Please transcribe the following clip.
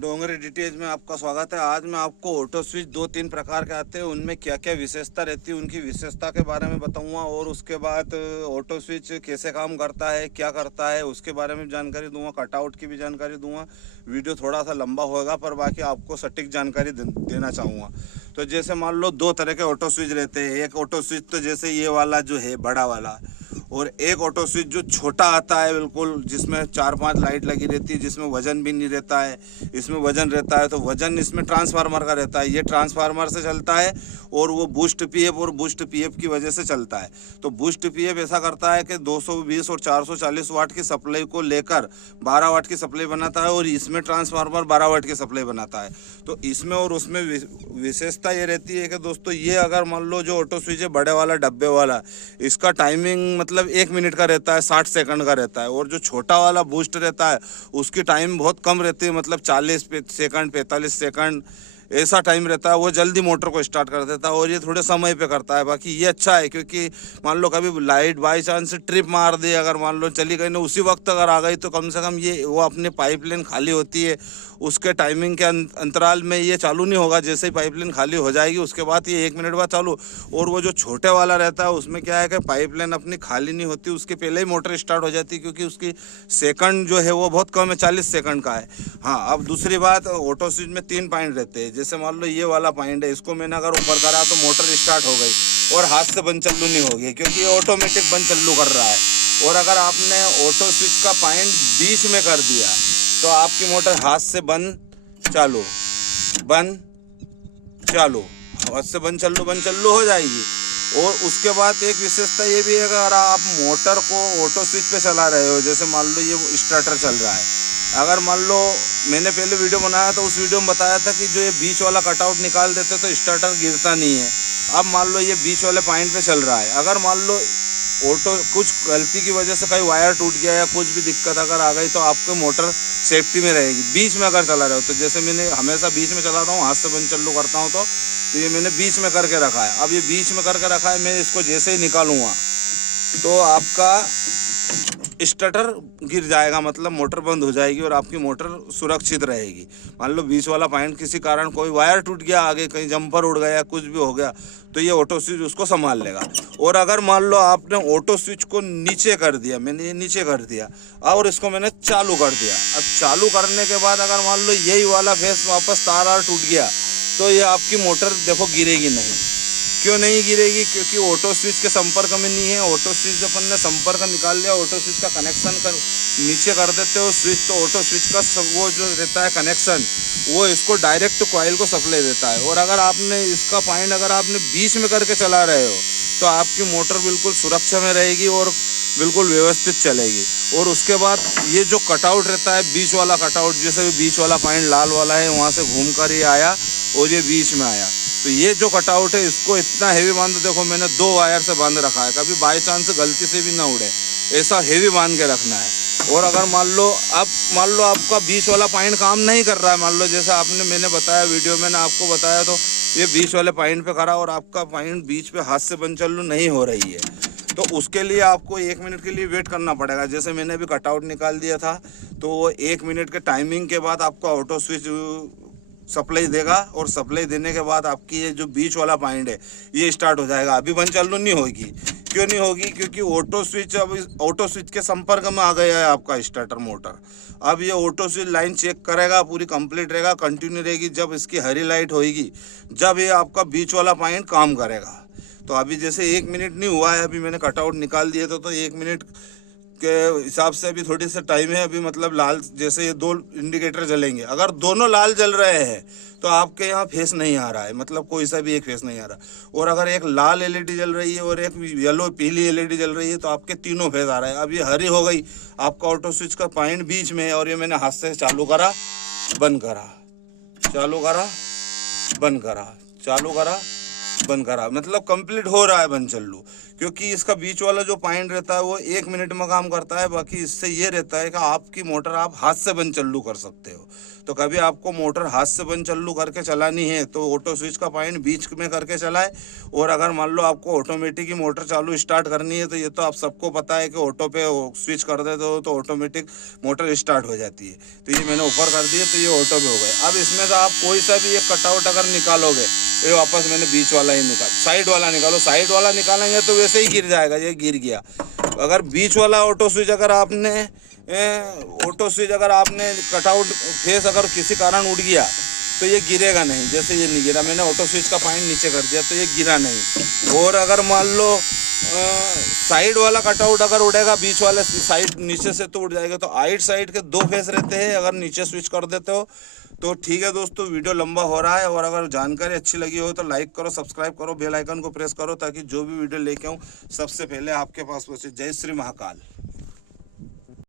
डोंगरी DTH में आपका स्वागत है। आज मैं आपको ऑटो स्विच 2-3 प्रकार के आते हैं, उनमें क्या क्या विशेषता रहती है उनकी विशेषता के बारे में बताऊंगा, और उसके बाद ऑटो स्विच कैसे काम करता है, क्या करता है, उसके बारे में जानकारी दूंगा। कटआउट की भी जानकारी दूंगा। वीडियो थोड़ा सा लंबा होगा पर बाकी आपको सटीक जानकारी देना चाहूँगा। तो जैसे मान लो 2 तरह के ऑटो स्विच रहते हैं। एक ऑटो स्विच तो जैसे ये वाला जो है बड़ा वाला, और एक ऑटो स्विच जो छोटा आता है बिल्कुल, जिसमें 4-5 लाइट लगी रहती है, जिसमें वजन भी नहीं रहता है। इसमें वजन रहता है तो वजन इसमें ट्रांसफार्मर का रहता है। ये ट्रांसफार्मर से चलता है और वो बूस्ट पीएफ और बूस्ट पीएफ की वजह से चलता है। तो बूस्ट पीएफ ऐसा करता है कि 220 और 440 वाट की सप्लाई को लेकर 12 वाट की सप्लाई बनाता है, और इसमें ट्रांसफार्मर 12 वाट की सप्लाई बनाता है। तो इसमें और उसमें विशेषता ये रहती है कि दोस्तों, ये अगर मान लो जो ऑटो स्विच है बड़े वाला डब्बे वाला, इसका टाइमिंग मतलब 1 मिनट का रहता है, 60 सेकंड का रहता है। और जो छोटा वाला बूस्ट रहता है उसकी टाइम बहुत कम रहती है, मतलब 40 सेकंड 45 सेकंड ऐसा टाइम रहता है। वो जल्दी मोटर को स्टार्ट कर देता है और ये थोड़े समय पे करता है। बाकी ये अच्छा है क्योंकि मान लो कभी लाइट बाई चांस ट्रिप मार दी, अगर मान लो चली गई ना, उसी वक्त अगर आ गई तो कम से कम ये वो अपनी पाइपलाइन खाली होती है उसके टाइमिंग के अंतराल में ये चालू नहीं होगा। जैसे ही पाइपलाइन खाली हो जाएगी उसके बाद ये 1 मिनट बाद चालू। और वो जो छोटे वाला रहता है उसमें क्या है कि पाइपलाइन अपनी खाली नहीं होती, उसके पहले ही मोटर स्टार्ट हो जाती है, क्योंकि उसकी सेकंड जो है वो बहुत कम है, 40 सेकंड का है। हाँ, अब दूसरी बात, ऑटो स्विच में 3 पॉइंट रहते हैं। जैसे मान लो ये वाला पॉइंट है, इसको मैंने अगर ऊपर करा तो मोटर स्टार्ट हो गई और हाथ से बंद चालू नहीं होगी, क्योंकि ये ऑटोमेटिक बंद चालू कर रहा है। और अगर आपने ऑटो स्विच का पॉइंट बीच में कर दिया तो आपकी मोटर हाथ से बंद चालू हाथ से बंद चालू हो जाएगी। और उसके बाद एक विशेषता ये भी है, अगर आप मोटर को ऑटो स्विच पे चला रहे हो, जैसे मान लो ये स्टार्टर चल रहा है, अगर मान लो मैंने पहले वीडियो बनाया तो उस वीडियो में बताया था कि जो ये बीच वाला कटआउट निकाल देते तो स्टार्टर गिरता नहीं है। अब मान लो ये बीच वाले पॉइंट पे चल रहा है, अगर मान लो ऑटो कुछ गलती की वजह से कहीं वायर टूट गया या कुछ भी दिक्कत अगर आ गई तो आपको मोटर सेफ्टी में रहेगी। बीच में अगर चला रहे हो तो जैसे मैंने हमेशा बीच में चलाता हूँ, हाथ से बंद चालू करता हूँ, तो ये मैंने बीच में करके रखा है। अब ये बीच में करके रखा है, मैं इसको जैसे ही निकालूंगा तो आपका स्टार्टर गिर जाएगा, मतलब मोटर बंद हो जाएगी और आपकी मोटर सुरक्षित रहेगी। मान लो बीच वाला पॉइंट किसी कारण कोई वायर टूट गया, आगे कहीं जंपर उड़ गया, कुछ भी हो गया, तो ये ऑटो स्विच उसको संभाल लेगा। और अगर मान लो आपने ऑटो स्विच को नीचे कर दिया, मैंने ये नीचे कर दिया और इसको मैंने चालू कर दिया, अब चालू करने के बाद अगर मान लो यही वाला फेस वापस तार टूट गया तो ये आपकी मोटर देखो गिरेगी नहीं। क्यों नहीं गिरेगी? क्योंकि ऑटो स्विच के संपर्क में नहीं है। ऑटो स्विच जब अपन ने संपर्क निकाल लिया, ऑटो स्विच का कनेक्शन नीचे कर देते हो स्विच, तो ऑटो स्विच का वो जो रहता है कनेक्शन, वो इसको डायरेक्ट कॉइल को सप्लाई देता है। और अगर आपने इसका पॉइंट अगर आपने बीच में करके चला रहे हो तो आपकी मोटर बिल्कुल सुरक्षा में रहेगी और बिल्कुल व्यवस्थित चलेगी। और उसके बाद ये जो कटआउट रहता है, बीच वाला कटआउट, जैसे बीच वाला पॉइंट लाल वाला है, वहाँ से घूम कर ही आया और ये बीच में आया, तो ये जो कटआउट है इसको इतना हेवी बांध, देखो मैंने 2 वायर से बांध रखा है, कभी बाई चांस गलती से भी ना उड़े, ऐसा हेवी बांध के रखना है। और अगर मान लो आपका बीच वाला पॉइंट काम नहीं कर रहा है, मान लो जैसे मैंने बताया वीडियो में ना, आपको बताया, तो ये बीच वाले पॉइंट पे करा और आपका पॉइंट बीच पे हाथ से बंद चालू नहीं हो रही है, तो उसके लिए आपको 1 मिनट के लिए वेट करना पड़ेगा। जैसे मैंने अभी कटआउट निकाल दिया था तो 1 मिनट के टाइमिंग के बाद आपका ऑटो स्विच सप्लाई देगा, और सप्लाई देने के बाद आपकी ये जो बीच वाला पॉइंट है ये स्टार्ट हो जाएगा। अभी बंद चालू नहीं होगी। क्यों नहीं होगी? क्योंकि ऑटो स्विच अब ऑटो स्विच के संपर्क में आ गया है आपका स्टार्टर मोटर। अब ये ऑटो स्विच लाइन चेक करेगा, पूरी कंप्लीट रहेगा, कंटिन्यू रहेगी। जब इसकी हरी लाइट होगी, जब ये आपका बीच वाला पॉइंट काम करेगा। तो अभी जैसे 1 मिनट नहीं हुआ है, अभी मैंने कटआउट निकाल दिया तो 1 मिनट के हिसाब से अभी थोड़ी सा टाइम है। अभी मतलब लाल, जैसे ये 2 इंडिकेटर जलेंगे, अगर दोनों लाल जल रहे हैं तो आपके यहाँ फेस नहीं आ रहा है, मतलब कोई सा भी एक फेस नहीं आ रहा। और अगर एक लाल एलईडी जल रही है और एक येलो पीली एलईडी जल रही है तो आपके तीनों फेस आ रहा है। अब ये हरी हो गई, आपका ऑटो स्विच का पॉइंट बीच में है, और ये मैंने हाथ से चालू करा, बंद करा, चालू करा, बंद करा, चालू करा, बंद करा, मतलब कंप्लीट हो रहा है बंद चालू। क्योंकि इसका बीच वाला जो पॉइंट रहता है वो 1 मिनट में काम करता है। बाकी इससे ये रहता है कि आपकी मोटर आप हाथ से बंद चालू कर सकते हो। तो कभी आपको मोटर हाथ से बंद चालू करके चलानी है तो ऑटो स्विच का पॉइंट बीच में करके चलाए। और अगर मान लो आपको ऑटोमेटिक ही मोटर चालू स्टार्ट करनी है तो ये तो आप सबको पता है कि ऑटो पे स्विच कर देते हो तो ऑटोमेटिक मोटर स्टार्ट हो जाती है। तो ये मैंने ऊपर कर दिए तो ये ऑटो पे हो गए। अब इसमें से आप कोई सा भी एक कटआउट अगर निकालोगे, ये वापस मैंने बीच वाला ही साइड वाला निकालो, साइड वाला निकालेंगे तो वैसे ही गिर जाएगा, ये गिर गया। अगर बीच वाला ऑटो स्विच अगर आपने कटआउट फेस अगर किसी कारण उड़ गया तो ये गिरेगा नहीं, जैसे ये नहीं गिरा, मैंने ऑटो स्विच का पॉइंट नीचे कर दिया तो ये गिरा नहीं। और अगर मान लो साइड वाला कटआउट अगर उड़ेगा बीच वाले साइड नीचे से तो उड़ जाएगा। तो आइट साइड के 2 फेस रहते हैं, अगर नीचे स्विच कर देते हो तो ठीक है। दोस्तों वीडियो लंबा हो रहा है और अगर जानकारी अच्छी लगी हो तो लाइक करो, सब्सक्राइब करो, बेल आइकन को प्रेस करो ताकि जो भी वीडियो लेके आऊँ सबसे पहले आपके पास पहुँचे। जय श्री महाकाल।